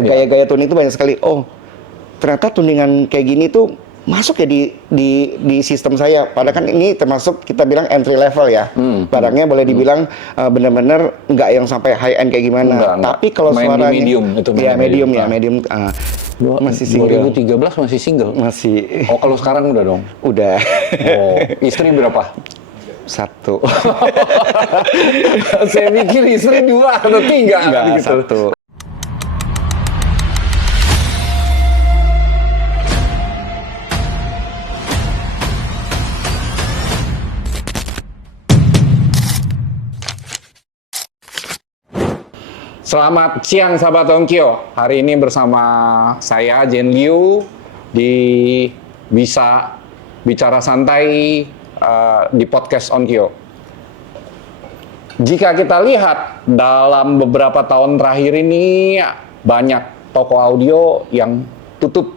gaya-gaya tuning itu banyak sekali. Oh, ternyata tuningan kayak gini tuh masuk ya di sistem saya. Padahal kan ini termasuk kita bilang entry level ya. Barangnya boleh dibilang benar-benar nggak yang sampai high end kayak gimana. Enggak. Tapi kalau Main di suaranya medium, itu main ya di medium ya, medium. medium. Masih single. 2013 masih single? Masih. Oh, kalau sekarang udah dong? Udah. Oh, istri berapa? 1. Saya mikir istri 2 atau 3 Enggak, gitu. 1. Selamat siang sahabat Onkyo. Hari ini bersama saya Jen Liu di Bisa Bicara Santai di podcast Onkyo. Jika kita lihat dalam beberapa tahun terakhir ini banyak toko audio yang tutup,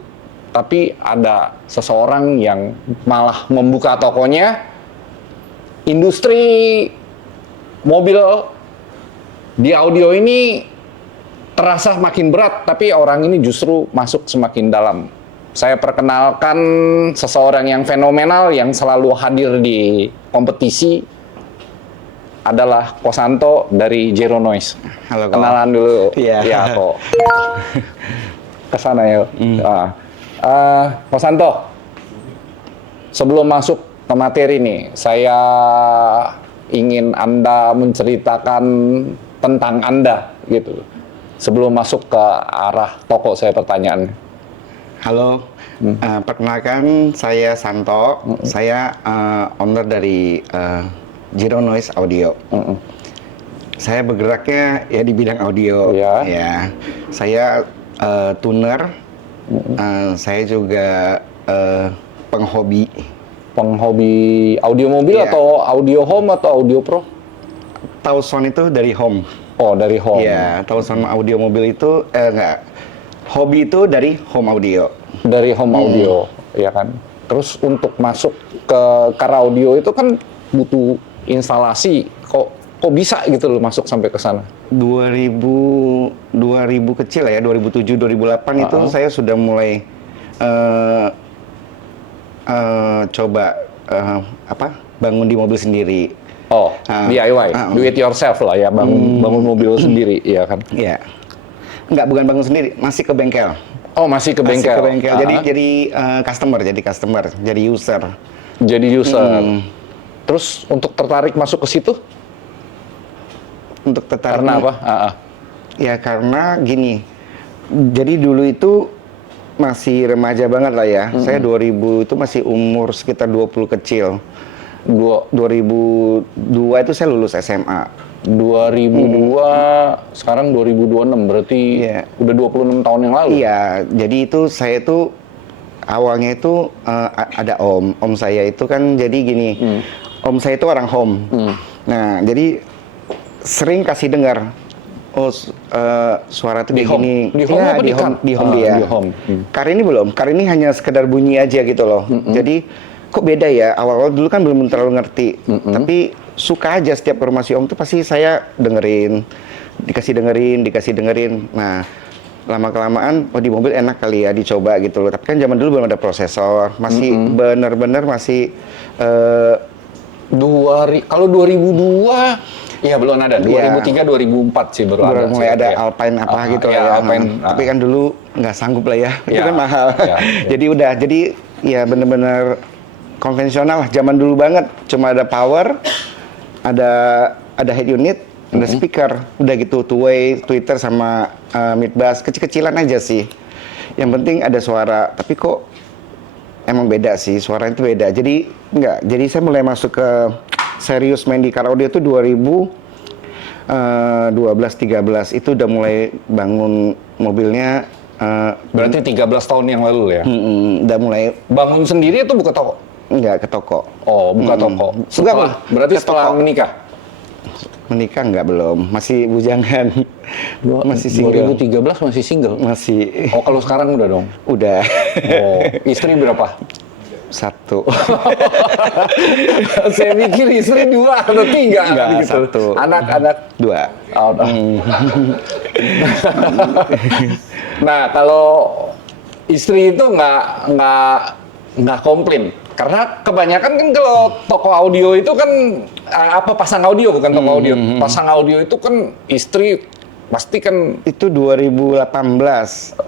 tapi ada seseorang yang malah membuka tokonya. Industri mobil di audio ini terasa makin berat, tapi orang ini justru masuk semakin dalam. Saya perkenalkan seseorang yang fenomenal yang selalu hadir di kompetisi adalah Kosanto dari Zero Noise. Halo, Ko. Kenalan dulu. Iya. Ya, Ko. Kesana yuk. Kosanto, sebelum masuk ke materi nih, saya ingin Anda menceritakan tentang Anda gitu. Sebelum masuk ke arah toko saya pertanyaan. Halo, perkenalkan saya Santo. Saya owner dari Zero Noise Audio. Saya bergeraknya ya di bidang audio. Ya. Saya tuner. Saya juga penghobi. Penghobi audio mobil atau audio home atau audio pro? Tahu sound itu dari home. Oh, dari home. Iya, tahu sound audio mobil itu enggak. Hobi itu dari home audio. Dari home audio, ya kan. Terus untuk masuk ke car audio itu kan butuh instalasi. Kok bisa gitu loh masuk sampai ke sana? 2000 kecil ya, 2007 2008 itu saya sudah mulai coba bangun di mobil sendiri. Oh, DIY, do it yourself lah ya, bangun mobil sendiri, ya kan? Iya. Enggak, bukan bangun sendiri, masih ke bengkel. Oh, masih ke bengkel. Masih ke bengkel. Jadi customer, jadi user. Jadi user. Terus untuk tertarik masuk ke situ? Untuk tertarik. Karena apa? Ya karena gini. Jadi dulu itu masih remaja banget lah ya. Saya 2000 itu masih umur sekitar 20 kecil. 2002 itu saya lulus SMA. 2002, sekarang 2026, berarti udah 26 tahun yang lalu. Iya, jadi itu saya tuh awalnya itu ada om saya itu kan jadi gini. Om saya itu orang home. Nah, jadi sering kasih dengar suara tuh Di kayak home? gini. Di home apa di car? Di home dia. Di home. Kar ini belum. Kar ini hanya sekedar bunyi aja gitu loh. Jadi kok beda ya? Awal-awal dulu kan belum terlalu ngerti. Tapi suka aja setiap ke rumah si om tuh pasti saya dengerin. Dikasih dengerin. Nah, lama-kelamaan di mobil enak kali ya dicoba gitu loh. Tapi kan zaman dulu belum ada prosesor. Masih bener-bener masih kalau 2002 ya belum ada. 2003 2004 sih baru ada. Mulai ada Alpine gitu ya. Alpine, tapi kan dulu nggak sanggup lah ya. Itu kan mahal. Ya. Jadi ya bener-bener konvensional lah, zaman dulu banget. Cuma ada power, ada head unit, ada speaker. Udah gitu two-way, tweeter sama mid bass, kecil-kecilan aja sih. Yang penting ada suara. Tapi kok emang beda sih, suaranya itu beda. Jadi saya mulai masuk ke serius main di car audio itu 2012-13 itu udah mulai bangun mobilnya. Berarti 13 tahun yang lalu ya? Udah mulai bangun sendiri atau buka toko? Enggak, ke toko. Oh, buka toko. Berarti setelah menikah? Menikah enggak, belum. Masih bujangan. Masih single. 2013 masih single? Masih. Oh, kalau sekarang udah dong? Udah. Oh, istri berapa? Satu. Saya mikir istri 2 atau 3 Enggak, gitu. satu. Anak-anak. 2. Oh, nah, kalau istri itu nggak komplain. Karena kebanyakan kan kalau toko audio itu kan pasang audio bukan toko audio. Pasang audio itu kan istri pasti kan Itu 2018.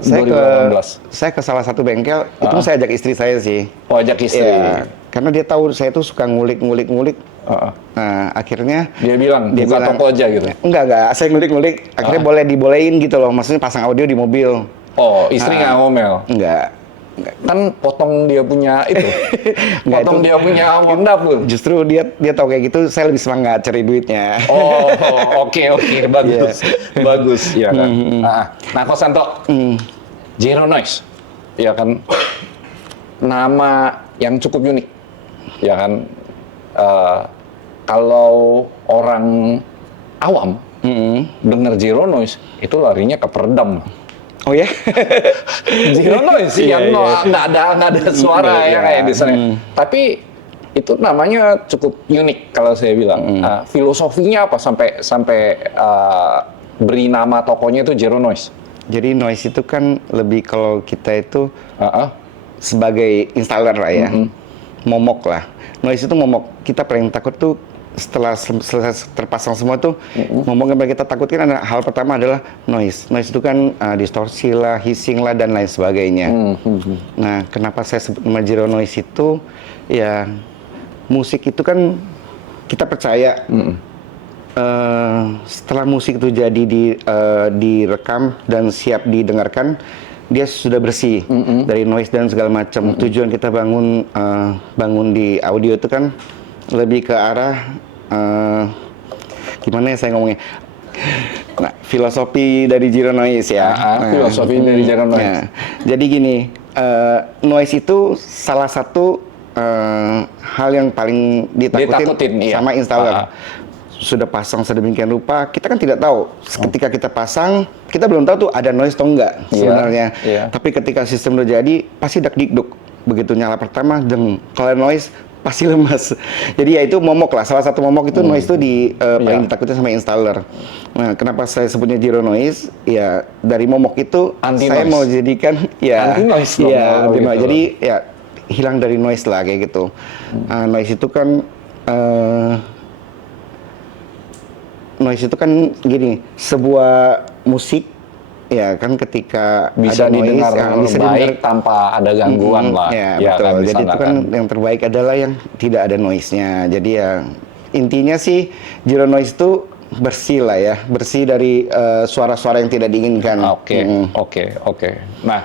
2018. Saya ke salah satu bengkel, itu saya ajak istri saya sih. oh, ajak istri. Iya, karena dia tahu saya tuh suka ngulik. Heeh. Nah, akhirnya Dia bilang Dia buka bilang, toko aja gitu. enggak, saya ngulik. Akhirnya boleh dibolehin gitu loh, maksudnya pasang audio di mobil. Oh, istri nggak ngomel. Enggak. Kan potong dia punya itu. Nggak, Potong itu- dia punya uang dapur. Justru dia tahu kayak gitu, saya lebih semangat cari duitnya. Oh, oke, bagus. Bagus, ya kan. Nah, Kosanto, Zero Noise, ya kan, nama yang cukup unik, ya kan. Kalau orang awam denger Zero Noise, itu larinya ke peredam. Oh ya? Zero Noise sih, Iya, yang iya. nggak ada suara ya Iya. kayak di sana. Tapi itu namanya cukup unik kalau saya bilang. Filosofinya apa sampai beri nama tokonya itu Zero Noise? Jadi noise itu kan lebih kalau kita itu Heeh. sebagai installer lah ya, momok lah. Noise itu momok. Kita paling takut tuh setelah selesai terpasang semua tuh, momok yang paling kita takutkan adalah hal pertama adalah noise. Noise itu kan distorsi lah, hissing lah dan lain sebagainya. Nah, kenapa saya sebut nama Zero Noise itu? Ya, musik itu kan kita percaya. Setelah musik itu jadi direkam dan siap didengarkan, dia sudah bersih dari noise dan segala macam. Tujuan kita bangun di audio itu kan lebih ke arah gimana ya saya ngomongnya. Nah, filosofi dari Zero Noise ya. Filosofi dari Zero Noise. Ya. Jadi gini, noise itu salah satu hal yang paling ditakutin iya. sama installer. Sudah pasang sedemikian rupa, kita kan tidak tahu. Ketika kita pasang, kita belum tahu tuh ada noise atau enggak sebenarnya. Iya. Tapi ketika sistem udah jadi, pasti dak-dikduk. Begitu nyala pertama, kalau noise pasti lemas. Jadi ya itu momok lah. Salah satu momok itu noise itu paling ditakutin sama installer. Nah, kenapa saya sebutnya Zero Noise? Ya dari momok itu Anti saya noise. mau jadikan ya Anti noise dong, ya, kalau anti gitu. noise. Jadi ya hilang dari noise lah kayak gitu. Noise itu kan noise itu kan gini, sebuah musik ya kan ketika Bisa ada noise, didengar bisa baik didengar tanpa ada gangguan lah. ya, Ya betul. kan, di Jadi sana itu kan yang terbaik adalah yang tidak ada noise-nya. Jadi ya intinya sih Zero Noise itu bersih lah ya, bersih dari suara-suara yang tidak diinginkan. Oke. Nah,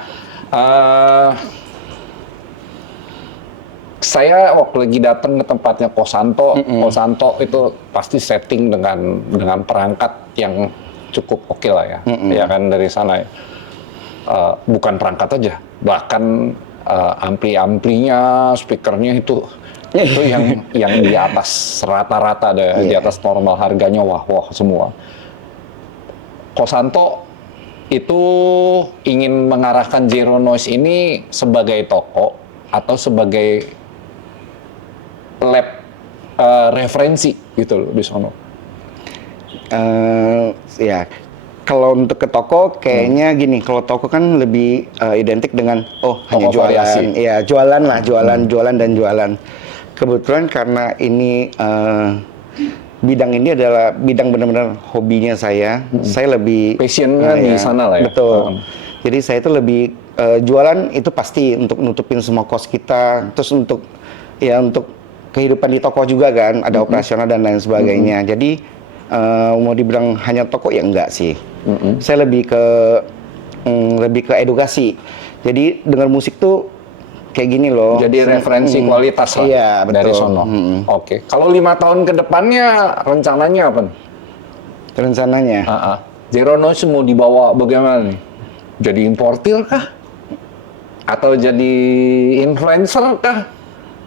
saya waktu lagi datang ke tempatnya Kosanto itu pasti setting dengan perangkat yang cukup oke lah ya, ya kan dari sana ya. Bukan perangkat aja, bahkan ampli-amplinya, speakernya itu yang di atas rata-rata ada di atas normal harganya wah semua. Kosanto itu ingin mengarahkan Zero Noise ini sebagai toko atau sebagai lab referensi gitu loh di sono. Ya, kalau untuk ke toko kayaknya gini, kalau toko kan lebih identik dengan hanya Toko jualan, variasi. ya jualan lah, jualan. Kebetulan karena ini bidang ini adalah bidang benar-benar hobinya saya lebih Passion-nya di sana lah ya. Betul. Jadi saya itu lebih jualan itu pasti untuk nutupin semua kos kita, terus untuk kehidupan di toko juga kan, ada operasional dan lain sebagainya. Jadi mau dibilang hanya toko ya enggak sih. Saya lebih ke edukasi. Jadi dengar musik tuh kayak gini loh. Jadi referensi kualitas lah Iya, betul. dari sono. Oke. Kalau 5 tahun ke depannya rencananya apa? Rencananya. Zero Noise mau dibawa bagaimana nih? Jadi importir kah? Atau jadi influencer kah?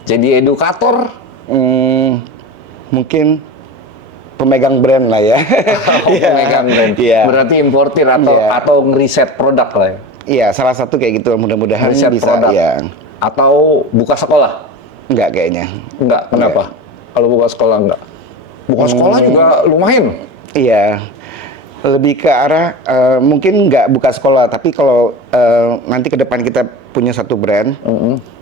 Jadi edukator? Mungkin pemegang brand lah ya. Pemegang brand. Iya. Berarti importir atau ngeriset produk lah ya? Iya, salah satu kayak gitu. Mudah-mudahan Riset bisa produk. ya. Atau buka sekolah? Nggak kayaknya. Enggak, kenapa? Kalau buka sekolah enggak? Buka sekolah juga lumayan. Iya, lebih ke arah mungkin nggak buka sekolah, tapi kalau nanti ke depan kita punya satu brand,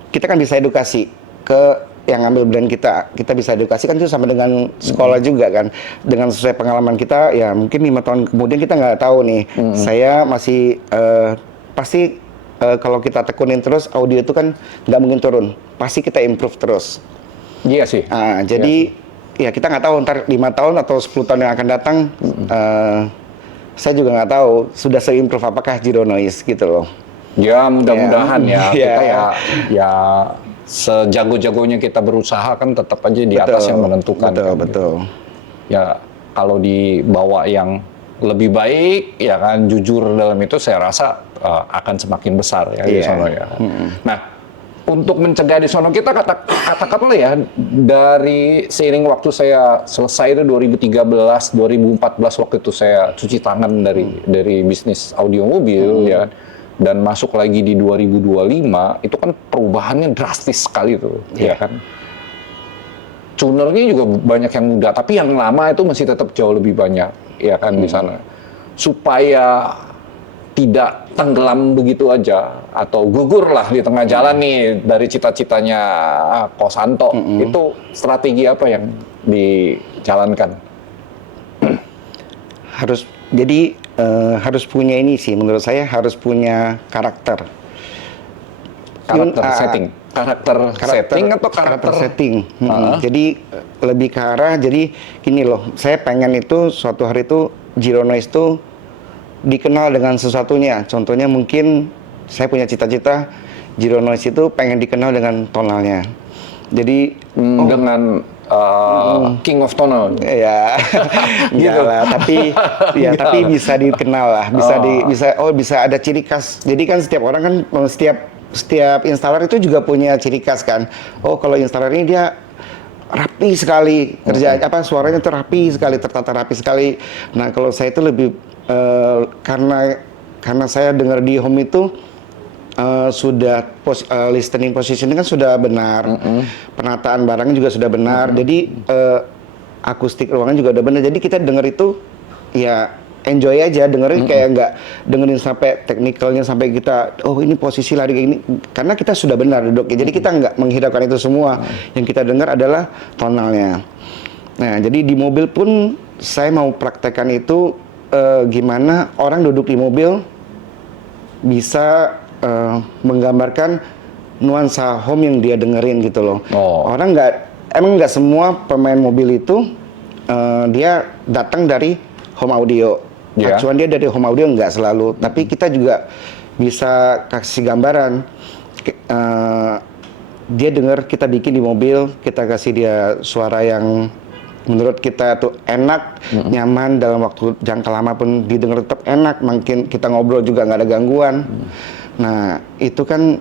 kita kan bisa edukasi ke yang ngambil brand kita bisa edukasi kan itu sama dengan sekolah juga kan, dengan sesuai pengalaman kita ya mungkin 5 tahun kemudian kita nggak tahu nih, saya masih pasti kalau kita tekunin terus audio itu kan nggak mungkin turun, pasti kita improve terus. Iya sih. Jadi ya kita nggak tahu ntar 5 tahun atau 10 tahun yang akan datang, saya juga nggak tahu sudah se-improve apakah Zero Noise gitu loh. Ya mudah-mudahan ya Ya. kita ya sejago-jagonya kita berusaha kan tetap aja di atas yang menentukan. Betul, kan, betul. Gitu. Ya kalau dibawa yang lebih baik ya kan jujur dalam itu saya rasa akan semakin besar ya di sono ya. Nah, untuk mencegah di sono kita katakanlah ya dari seiring waktu saya selesai itu 2013, 2014 waktu itu saya cuci tangan dari bisnis audio mobil ya dan masuk lagi di 2025 itu kan perubahannya drastis sekali tuh ya kan. Tunernya juga banyak yang muda tapi yang lama itu masih tetap jauh lebih banyak ya kan di sana. Supaya tidak tenggelam begitu aja atau gugur lah di tengah jalan nih dari cita-citanya Kosanto, itu strategi apa yang dijalankan? Harus punya ini sih menurut saya, harus punya karakter setting atau karakter setting. Jadi lebih ke arah, jadi gini loh, saya pengen itu suatu hari itu Zero Noise itu dikenal dengan sesuatunya. Contohnya mungkin saya punya cita-cita Zero Noise itu pengen dikenal dengan tonalnya. Jadi dengan King of Tonal. Ya, enggak lah. Tapi bisa dikenal lah. Bisa ada ciri khas. Jadi kan setiap orang kan setiap installer itu juga punya ciri khas kan. Oh kalau installer ini dia rapi sekali suaranya tuh rapi sekali, tertata rapi sekali. Nah kalau saya itu lebih karena saya dengar di home itu sudah listening positioning kan sudah benar, penataan barangnya juga sudah benar, jadi akustik ruangan juga udah benar. Jadi kita dengar itu ya enjoy aja dengerin, kayak nggak dengerin sampai teknikalnya sampai kita ini posisi lari kayak gini, karena kita sudah benar duduk. Jadi kita nggak menghiraukan itu semua. Yang kita dengar adalah tonalnya. Nah jadi di mobil pun saya mau praktekkan itu gimana orang duduk di mobil bisa menggambarkan nuansa home yang dia dengerin gitu loh. Orang emang nggak semua pemain mobil itu dia datang dari home audio. Acuan dia dari home audio nggak selalu, tapi kita juga bisa kasih gambaran. Dia dengar kita bikin di mobil, kita kasih dia suara yang menurut kita tuh enak, nyaman, dalam waktu jangka lama pun didengar tetap enak. Mungkin kita ngobrol juga nggak ada gangguan. Nah itu kan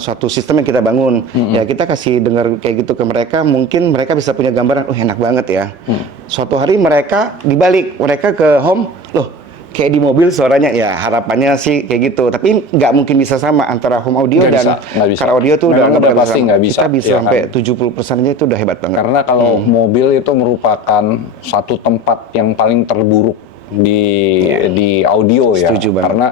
suatu sistem yang kita bangun. Ya kita kasih dengar kayak gitu ke mereka, mungkin mereka bisa punya gambaran, enak banget ya. Suatu hari mereka dibalik, mereka ke home, loh kayak di mobil suaranya, ya harapannya sih kayak gitu. Tapi nggak mungkin bisa sama antara home audio dan car audio tuh udah pasti nggak bisa. Kita bisa sampai 70%-nya itu udah hebat banget. Karena kalau mobil itu merupakan satu tempat yang paling terburuk di audio ya. Setuju banget. Karena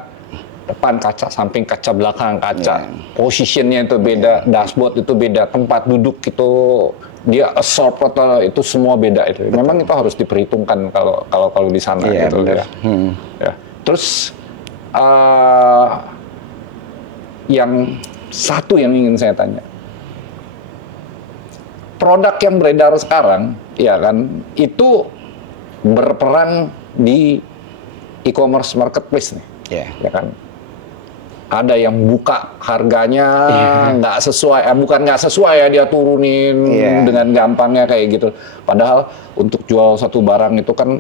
depan kaca, samping kaca, belakang kaca, positionnya itu beda, dashboard itu beda, tempat duduk itu dia absorb atau itu semua beda itu. Memang itu harus diperhitungkan kalau di sana gitu ya. Ya. Terus yang satu yang ingin saya tanya, produk yang beredar sekarang, ya kan, itu berperan di e-commerce marketplace nih, ya kan. Ada yang buka harganya nggak sesuai, bukan nggak sesuai ya, dia turunin dengan gampangnya kayak gitu. Padahal untuk jual satu barang itu kan,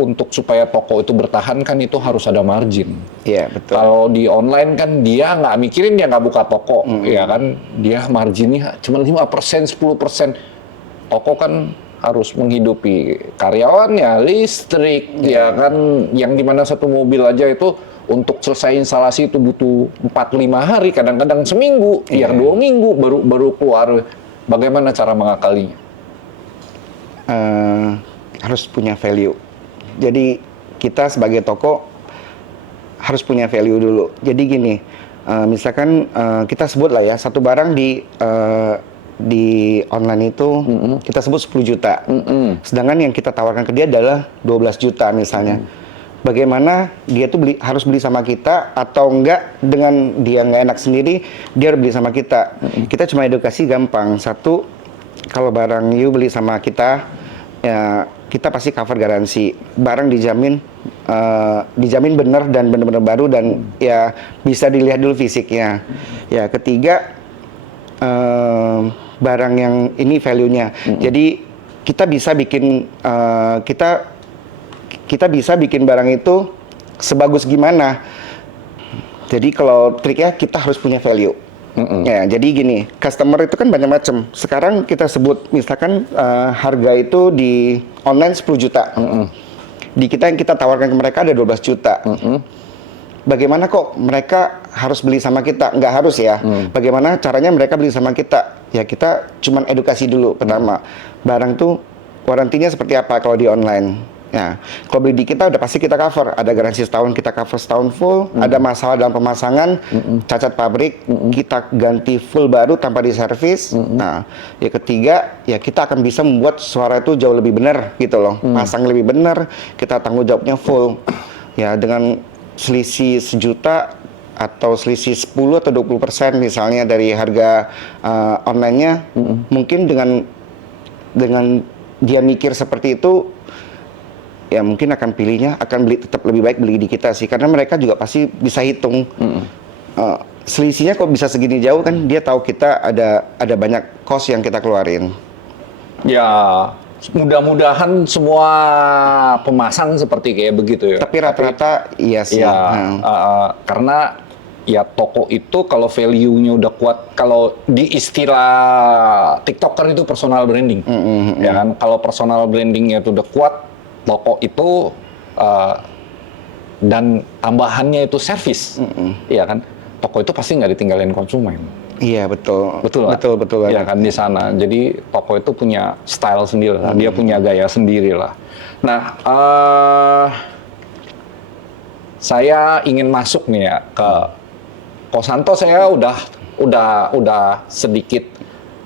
untuk supaya toko itu bertahan kan itu harus ada margin. Iya, betul. Kalau di online kan dia nggak mikirin, dia nggak buka toko, ya kan, dia marginnya cuma 5%, 10%. Toko kan harus menghidupi karyawannya, listrik, ya kan, yang dimana satu mobil aja itu untuk selesai instalasi itu butuh 4-5 hari, kadang-kadang seminggu, Iya. 2 minggu baru keluar. Bagaimana cara mengakalinya? Harus punya value. Jadi kita sebagai toko harus punya value dulu. Jadi gini, misalkan kita sebut lah ya, satu barang di online itu kita sebut 10 juta. Sedangkan yang kita tawarkan ke dia adalah 12 juta misalnya. Bagaimana dia tuh harus beli sama kita, atau enggak dengan dia nggak enak sendiri, dia harus beli sama kita. Kita cuma edukasi gampang. Satu, kalau barang you beli sama kita, ya kita pasti cover garansi. Barang dijamin benar dan benar-benar baru, dan ya bisa dilihat dulu fisiknya. Ya ketiga, barang yang ini value-nya. Jadi kita bisa bikin kita bisa bikin barang itu sebagus gimana. Jadi kalau triknya kita harus punya value. Ya, jadi gini, customer itu kan banyak macam. Sekarang kita sebut misalkan harga itu di online 10 juta. Di kita yang kita tawarkan ke mereka ada 12 juta. Bagaimana kok mereka harus beli sama kita? Nggak harus ya. Bagaimana caranya mereka beli sama kita? Ya kita cuman edukasi dulu pertama. Barang tuh warantinya seperti apa kalau di online. Ya, kalau beli di kita udah pasti kita cover. Ada garansi setahun, kita cover setahun full. Ada masalah dalam pemasangan, cacat pabrik, kita ganti full baru tanpa diservis. Nah, yang ketiga, ya kita akan bisa membuat suara itu jauh lebih benar gitu loh. Pasang lebih benar, kita tanggung jawabnya full. Ya, dengan selisih 1 juta atau selisih 10 atau 20% misalnya dari harga online-nya, mungkin dengan dia mikir seperti itu, ya mungkin akan tetap lebih baik beli di kita sih, karena mereka juga pasti bisa hitung selisihnya kok bisa segini jauh, kan dia tahu kita ada banyak cost yang kita keluarin. Ya, mudah-mudahan semua pemasang seperti kayak begitu ya. Tapi rata-rata iya sih. Ya, karena ya toko itu kalau value-nya udah kuat, kalau di istilah TikToker itu personal branding, ya kan. Kalau personal brandingnya itu udah kuat, toko itu dan tambahannya itu servis, ya kan. Toko itu pasti nggak ditinggalin konsumen. Iya betul. Betul ya kan di sana. Jadi toko itu punya style sendiri lah, dia punya gaya sendiri lah. Nah, saya ingin masuk nih ya ke Kosanto. Saya udah sedikit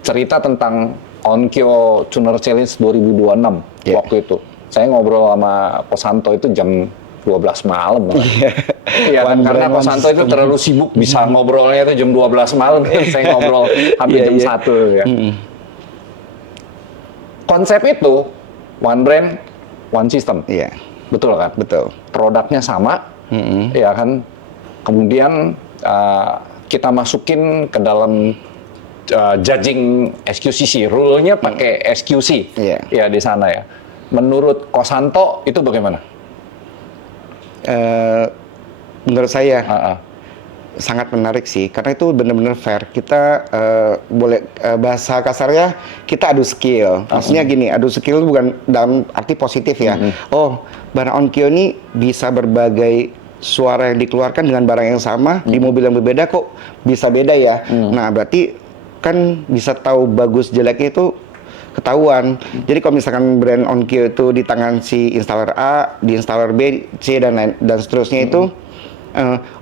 cerita tentang Onkyo Tuner Challenge 2026 waktu itu. Saya ngobrol sama Kosanto itu jam 12 malam. Iya kan, karena Kosanto itu terlalu sibuk, bisa ngobrolnya itu jam 12 malam. Saya ngobrol hampir jam 1 ya. Konsep itu one brand, one system. Iya. Betul kan? Betul. Produknya sama, ya kan. Kemudian kita masukin ke dalam judging SQCC, rule-nya pakai SQC, ya di sana ya. Menurut Kosanto itu bagaimana? Menurut saya sangat menarik sih, karena itu benar-benar fair. Kita boleh bahasa kasarnya kita adu skill. Maksudnya gini, adu skill bukan dalam arti positif ya. Oh, barang Onkyo ini bisa berbagai suara yang dikeluarkan dengan barang yang sama di mobil yang berbeda kok bisa beda ya. Nah, berarti kan bisa tahu bagus jeleknya itu ketahuan. Jadi kalau misalkan brand Onkyo itu di tangan si installer A, di installer B, C dan seterusnya itu,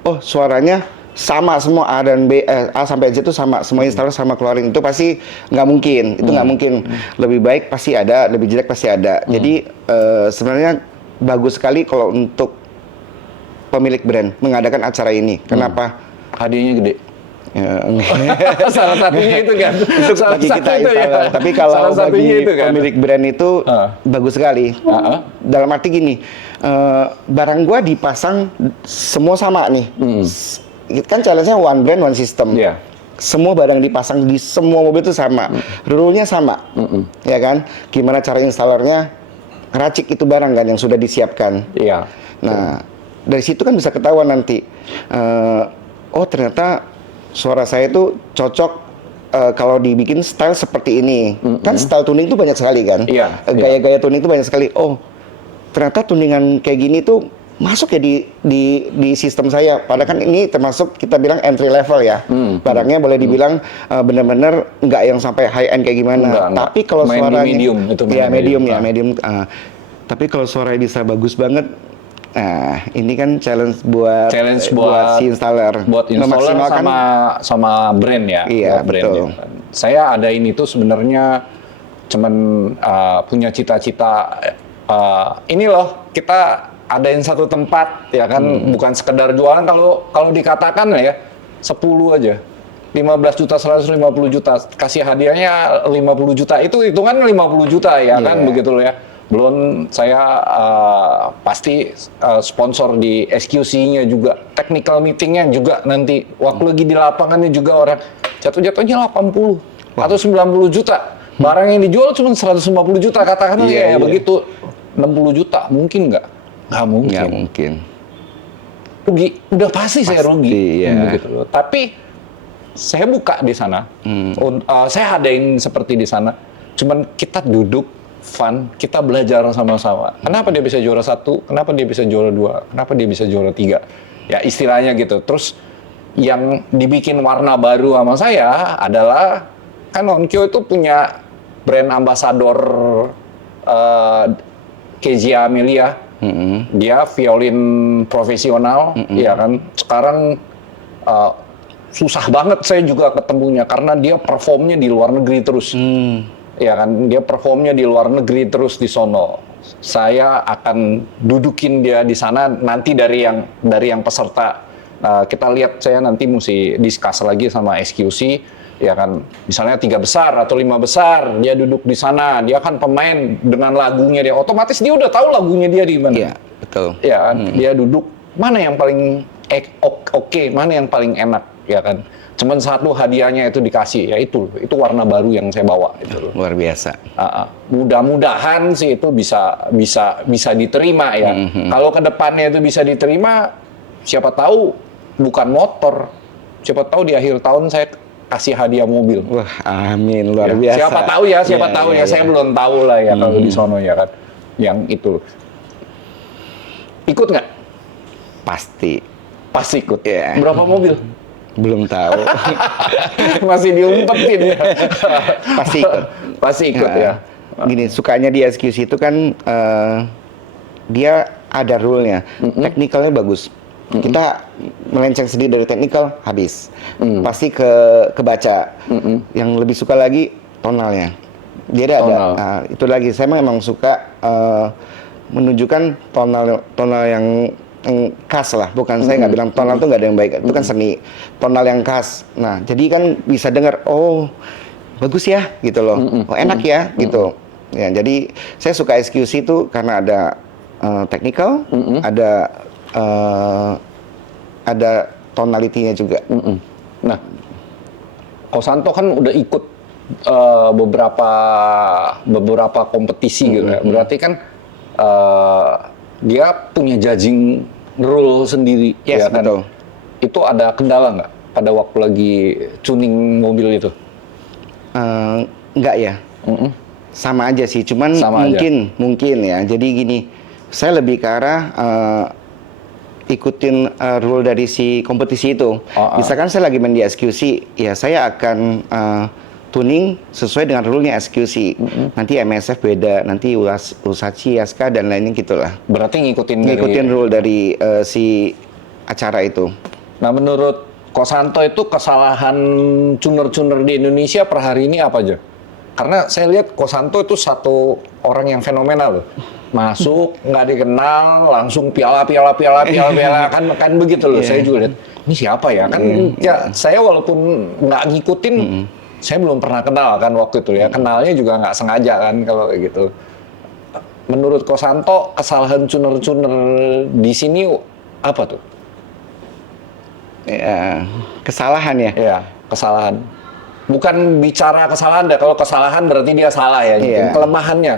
oh suaranya sama semua A dan B, A sampai Z itu sama, semua installer sama keluarin, itu pasti nggak mungkin. Itu nggak mungkin. Lebih baik pasti ada, lebih jelek pasti ada. Jadi sebenarnya bagus sekali kalau untuk pemilik brand mengadakan acara ini. Kenapa? Hadiahnya gede. Ya, salah satunya itu kan. Itu salah bagi kita itu ya. Tapi kalau bagi itu kan. pemilik brand itu bagus sekali. Dalam arti gini, barang gua dipasang semua sama nih. Kan challenge-nya one brand, one system. Yeah. Semua barang dipasang di semua mobil itu sama. Rule-nya sama. Ya kan? Gimana cara installernya ngeracik itu barang kan yang sudah disiapkan. Iya. Nah, dari situ kan bisa ketahuan nanti. Oh, ternyata suara saya itu cocok kalau dibikin style seperti ini. Kan style tuning itu banyak sekali kan. Iya. Gaya-gaya tuning itu banyak sekali. Oh, ternyata tuningan kayak gini tuh masuk ya di sistem saya. Padahal kan ini termasuk kita bilang entry level ya. Barangnya boleh dibilang benar-benar nggak yang sampai high end kayak gimana. Enggak. Tapi kalau Main di suaranya medium, itu main ya di medium medium. ya medium. Tapi kalau suaranya bisa bagus banget. Nah, ini kan challenge buat si installer. Buat installer Memaksimalkan sama brand ya. Iya, buat brand betul. ya. Saya ada ini tuh sebenarnya cuman punya cita-cita ini loh, kita adain satu tempat ya kan, bukan sekedar jualan. Kalau dikatakan ya 10 aja 15 juta, 150 juta, kasih hadiahnya 50 juta, itu hitungan 50 juta ya kan, Iya. begitu loh ya. Belum saya pasti sponsor di SQC-nya juga, technical meeting-nya juga nanti, waktu lagi di lapangannya juga orang jatuh-jatuhnya 80 atau 90 juta. Barang yang dijual cuma 150 juta, katakanlah Iya, iya. begitu. 60 juta, mungkin nggak? Nggak mungkin. nggak mungkin. Rugi, udah pasti saya rugi. Iya. Begitu loh. Tapi saya buka di sana, saya adain seperti di sana. Cuman kita duduk, fun, kita belajar sama-sama. Kenapa dia bisa juara 1? Kenapa dia bisa juara 2? Kenapa dia bisa juara 3? Ya istilahnya gitu. Terus yang dibikin warna baru sama saya adalah, kan Onkyo itu punya brand ambassador Kezia Amelia. Dia violin profesional, ya kan. Sekarang susah banget saya juga ketemunya karena dia performnya di luar negeri terus. Ya kan, dia performnya di luar negeri terus di sono. Saya akan dudukin dia di sana nanti dari yang peserta. Kita lihat, saya nanti mesti discuss lagi sama SQC, ya kan. Misalnya 3 besar atau 5 besar, dia duduk di sana, dia kan pemain dengan lagunya dia, otomatis dia udah tahu lagunya dia di mana. Iya, betul. Ya kan, dia duduk mana yang paling oke, mana yang paling enak, ya kan. Cuman satu hadiahnya itu dikasih, ya itu warna baru yang saya bawa itu. Luar biasa. Mudah-mudahan sih itu bisa diterima ya. Kalau ke depannya itu bisa diterima, siapa tahu bukan motor, siapa tahu di akhir tahun saya kasih hadiah mobil. Wah, amin, luar Ya, biasa. siapa tahu ya, saya belum tahu lah ya kalau di sono ya kan. Yang itu ikut nggak? Pasti ikut. Iya. Berapa mobil? Belum tahu. Masih diumpetin ya. Pasti ikut. Ikut ya. Gini, sukanya di SQC itu kan dia ada rule-nya. Technical-nya bagus. Kita melenceng sedikit dari technical, habis. Pasti kebaca. Yang lebih suka lagi tonalnya. Jadi ada itu lagi. Saya memang suka menunjukkan tonal yang khas lah, bukan saya nggak bilang tonal itu nggak ada yang baik, itu kan seni, tonal yang khas. Nah, jadi kan bisa dengar, oh bagus ya, gitu loh, oh enak ya, gitu. Ya, jadi saya suka SQC itu karena ada technical, ada tonalitinya juga. Nah, Kosanto kan udah ikut beberapa kompetisi gitu ya, berarti kan dia punya judging rule sendiri, Yes, ya kan? betul. Itu ada kendala nggak pada waktu lagi tuning mobil itu? Enggak ya, sama aja sih. Cuman Sama aja. mungkin ya. Jadi gini, saya lebih ke arah ikutin rule dari si kompetisi itu. Misalkan saya lagi main di SQC, ya saya akan tuning sesuai dengan rule-nya SQC. Nanti MSF beda, nanti Usachi, Yaska dan lainnya gitulah. Berarti ngikutin Rule dari si acara itu. Nah, menurut Kosanto itu kesalahan tuner-tuner di Indonesia per hari ini apa aja? Karena saya lihat Kosanto itu satu orang yang fenomenal loh. Masuk, nggak dikenal, langsung piala kan begitu loh. Saya juga lihat, ini siapa ya? Kan ya saya walaupun nggak ngikutin, saya belum pernah kenal kan waktu itu ya. Kenalnya juga nggak sengaja kan kalau kayak gitu. Menurut Kosanto, kesalahan tuner-tuner di sini apa tuh? Ya, kesalahan ya. Ya, kesalahan. Bukan bicara kesalahan, kalau kesalahan berarti dia salah ya. Iya. Kelemahannya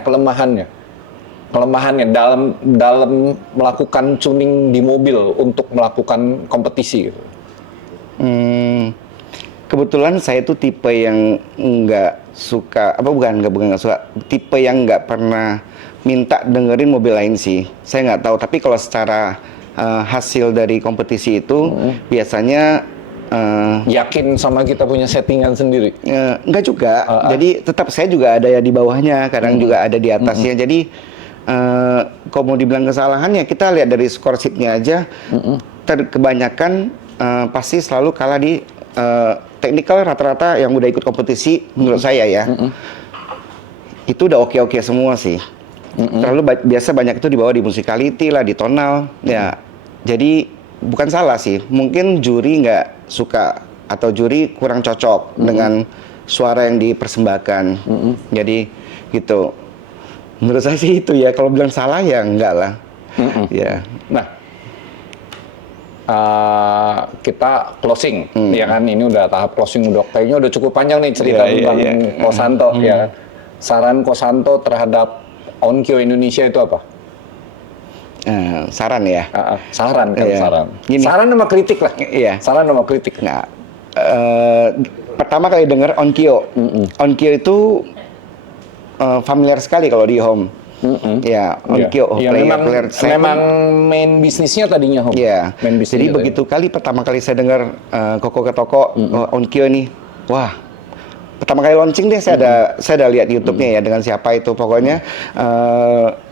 dalam melakukan tuning di mobil untuk melakukan kompetisi gitu. Kebetulan saya tuh tipe yang nggak suka apa bukan nggak suka, tipe yang nggak pernah minta dengerin mobil lain sih. Saya nggak tahu, tapi kalau secara hasil dari kompetisi itu biasanya Yakin sama kita punya settingan sendiri? nggak juga. Jadi tetap saya juga ada ya di bawahnya, kadang juga ada di atasnya. Jadi kalau mau dibilang kesalahan ya kita lihat dari skor sheet-nya aja. Kebanyakan pasti selalu kalah di technical rata-rata yang udah ikut kompetisi menurut saya ya. Itu udah oke-oke semua sih. Terlalu biasa banyak itu dibawa di musicality lah, di tonal. Ya, jadi bukan salah sih. Mungkin juri nggak suka atau juri kurang cocok dengan suara yang dipersembahkan. Jadi gitu. Menurut saya sih itu ya. Kalau bilang salah ya enggak lah. Ya. Nah, kita closing, ya kan? Ini udah tahap closing, udah kayaknya udah cukup panjang nih cerita tentang Kosanto, ya kan? Saran Kosanto terhadap Onkyo Indonesia itu apa? Saran ya. Saran kan, saran. Gini. Saran sama kritik lah. Iya. Saran sama kritik. Nah, pertama kali dengar Onkyo. Onkyo itu familiar sekali kalau di home. Ya, Onkyo. Ya, memang main bisnisnya tadinya home. Iya. Jadi begitu kali pertama kali saya dengar Koko ke toko Onkyo nih, wah. Pertama kali launching deh saya ada lihat YouTube-nya ya dengan siapa itu pokoknya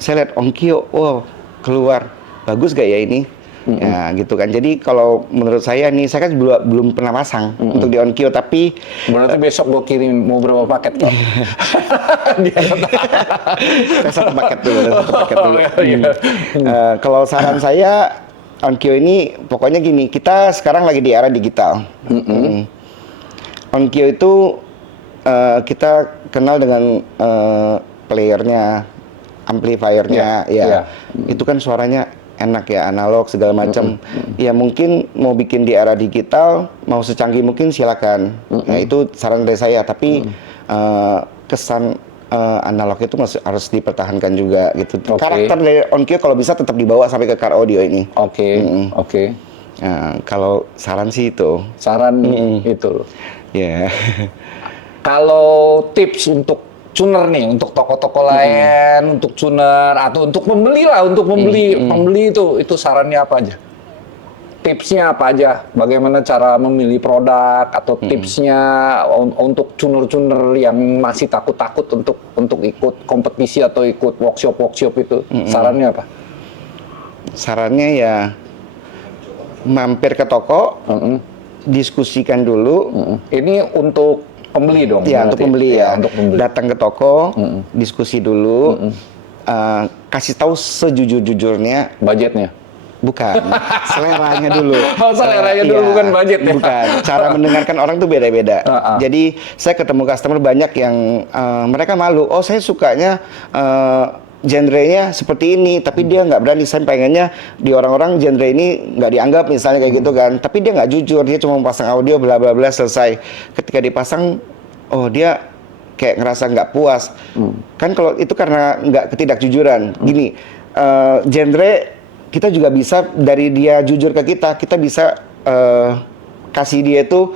saya lihat Onkyo, wow keluar bagus gak ya ini? Ya gitu kan. Jadi kalau menurut saya nih, saya kan belum pernah pasang untuk di Onkyo, tapi berarti besok gue kirim mau berapa paket kok? satu paket dulu. Kalau saran saya Onkyo ini pokoknya gini, kita sekarang lagi di era digital. Onkyo itu kita kenal dengan playernya, amplifiernya, itu kan suaranya enak ya, analog segala macam. Ya mungkin mau bikin di era digital, mau secanggih mungkin silakan. Ya itu saran dari saya. Tapi kesan analog itu harus dipertahankan juga gitu. Karakter dari Onkyo kalau bisa tetap dibawa sampai ke car audio ini. Oke. Nah, kalau saran sih itu. Saran itu. Ya. Kalau tips untuk tuner nih, untuk toko-toko lain, untuk tuner atau untuk pembeli lah, untuk pembeli itu sarannya apa aja? Tipsnya apa aja? Bagaimana cara memilih produk atau tipsnya untuk tuner-tuner yang masih takut-takut untuk ikut kompetisi atau ikut workshop itu? Sarannya apa? Sarannya ya mampir ke toko, diskusikan dulu. Ini untuk pembeli dong. Ya, untuk pembeli ya. Untuk pembeli. Datang ke toko, diskusi dulu, kasih tahu sejujur-jujurnya. Budgetnya? Bukan, seleranya dulu. Oh, seleranya dulu, bukan budget ya? Bukan, cara mendengarkan orang tuh beda-beda. Jadi saya ketemu customer banyak yang mereka malu. Oh, saya sukanya genre-nya seperti ini, tapi dia nggak berani. Saya pengennya di orang-orang genre ini nggak dianggap misalnya kayak gitu kan. Tapi dia nggak jujur, dia cuma pasang audio bla bla bla selesai. Ketika dipasang, oh dia kayak ngerasa nggak puas. Kan kalau itu karena nggak ketidakjujuran. Gini, genre kita juga bisa dari dia jujur ke kita bisa kasih dia itu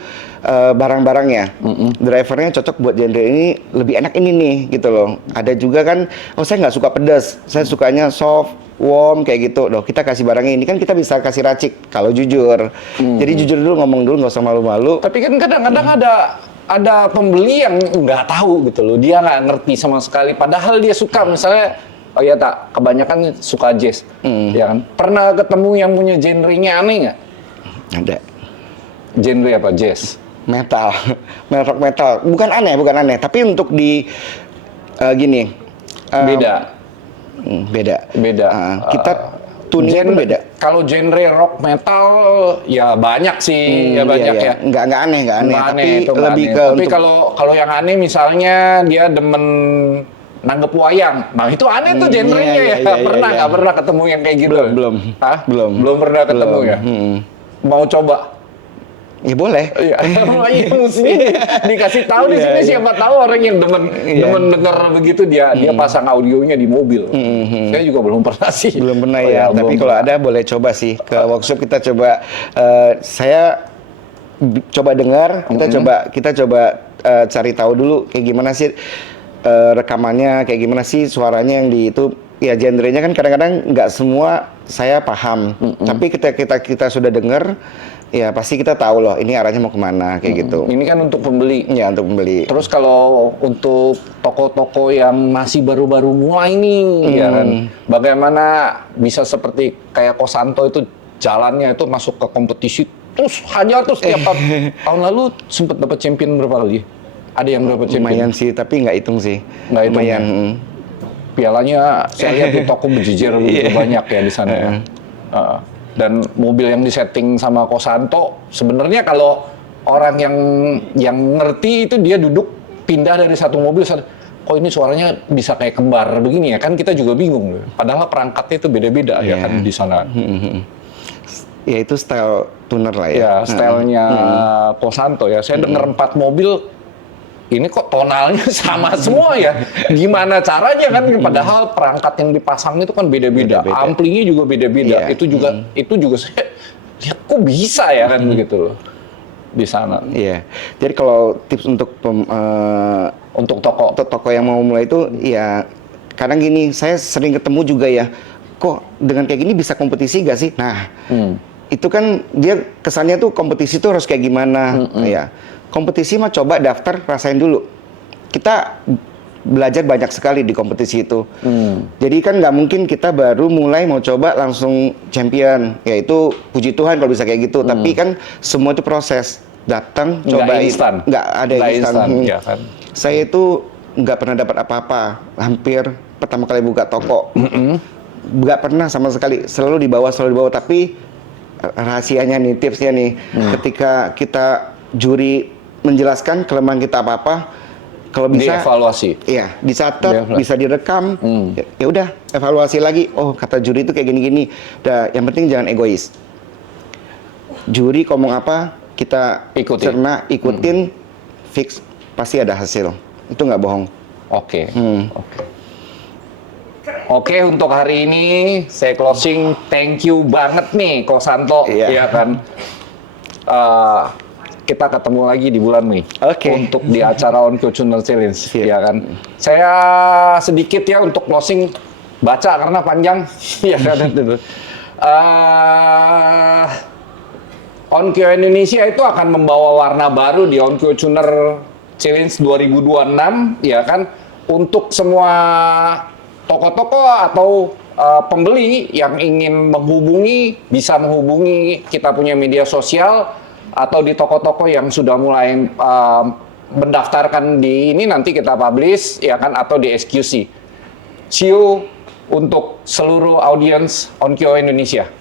barang-barangnya, drivernya cocok buat genre ini, lebih enak ini nih gitu loh. Ada juga kan, oh saya nggak suka pedas, saya sukanya soft, warm kayak gitu. Loh kita kasih barangnya ini kan kita bisa kasih racik kalau jujur. Jadi jujur dulu, ngomong dulu, nggak usah malu-malu. Tapi kan kadang-kadang ada pembeli yang nggak tahu gitu loh, dia nggak ngerti sama sekali. Padahal dia suka misalnya, oh iya tak, kebanyakan suka jazz, ya kan? Pernah ketemu yang punya genre-nya aneh nggak? Ada. Genre apa? Jazz? Metal, rock metal. Bukan aneh. Tapi untuk di gini. Beda. Beda. Kita tuningnya pun beda. Kalau genre rock metal ya banyak sih, banyak ya. Nggak aneh. Tapi itu lebih aneh. ke tapi untuk... kalau yang aneh misalnya dia demen nanggep wayang. Nah, itu aneh tuh genrenya ya. Nggak pernah ketemu yang kayak gitu. Belum pernah ketemu ya. Mau coba? Ya boleh. Iya, mestinya dikasih tahu di sini, siapa tahu orang yang demen denger begitu dia pasang audionya di mobil. Saya juga belum pernah sih. Belum pernah ya. Tapi kalau ada boleh coba sih ke workshop, kita coba. Saya coba dengar, kita coba cari tahu dulu kayak gimana sih rekamannya, kayak gimana sih suaranya yang di itu. Ya genrenya kan kadang-kadang nggak semua saya paham, tapi kita sudah dengar, ya pasti kita tahu loh ini arahnya mau kemana kayak gitu. Ini kan untuk pembeli. Ya untuk membeli. Terus kalau untuk toko-toko yang masih baru-baru mulai nih, ya kan, bagaimana bisa seperti kayak Kosanto itu jalannya itu masuk ke kompetisi, terus hanya terus tiap tahun lalu sempat dapat champion berapa kali? Ada yang dapat champion? Lumayan sih, tapi nggak hitung sih. Nggak hitung, lumayan. ya? Pialanya saya lihat di toko berjejer begitu banyak ya di sana. Ya. Dan mobil yang disetting sama Kosanto, sebenarnya kalau orang yang ngerti itu dia duduk pindah dari satu mobil, kok ini suaranya bisa kayak kembar begini ya kan, kita juga bingung. Padahal perangkatnya itu beda-beda ya kan di sana. Ya itu style tuner lah ya. Ya stylenya Kosanto ya. Saya dengar 4 mobil. Ini kok tonalnya sama semua ya? Gimana caranya kan? Padahal perangkat yang dipasang itu kan beda-beda, amplinya juga beda-beda. Itu juga saya lihat kok bisa ya kan begitu loh di sana. Iya. Jadi kalau tips untuk untuk toko yang mau mulai itu ya kadang gini, saya sering ketemu juga ya. Kok dengan kayak gini bisa kompetisi gak sih? Nah, itu kan dia kesannya tuh kompetisi tuh harus kayak gimana ya. Kompetisi mah coba daftar, rasain dulu. Kita belajar banyak sekali di kompetisi itu. Jadi kan nggak mungkin kita baru mulai mau coba langsung champion. Ya itu puji Tuhan kalau bisa kayak gitu. Tapi kan semua itu proses. Datang, cobain. Nggak ada instan. Ya kan? Saya itu nggak pernah dapat apa-apa. Hampir pertama kali buka toko. Nggak pernah sama sekali. Selalu di bawah. Tapi rahasianya nih, tipsnya nih. Ketika kita juri menjelaskan kelemahan kita apa-apa, kalau bisa dievaluasi. Iya, dicatat, bisa direkam. Ya udah, evaluasi lagi. Oh, kata juri itu kayak gini-gini. Yang penting jangan egois. Juri ngomong apa, kita cerna, ikutin, fix, pasti ada hasil. Itu nggak bohong. Oke. Oke, untuk hari ini saya closing. Thank you banget nih, Kosanto. Iya kan. Kita ketemu lagi di bulan Mei untuk di acara Onkyo Tuner Challenge, ya kan. Saya sedikit ya untuk closing baca karena panjang, ya kan. Onkyo Indonesia itu akan membawa warna baru di Onkyo Tuner Challenge 2026, ya kan. Untuk semua toko-toko atau pembeli yang ingin menghubungi, bisa menghubungi kita punya media sosial atau di toko-toko yang sudah mulai mendaftarkan di ini, nanti kita publish ya kan, atau di SQC. See you untuk seluruh audiens Onkyo Indonesia.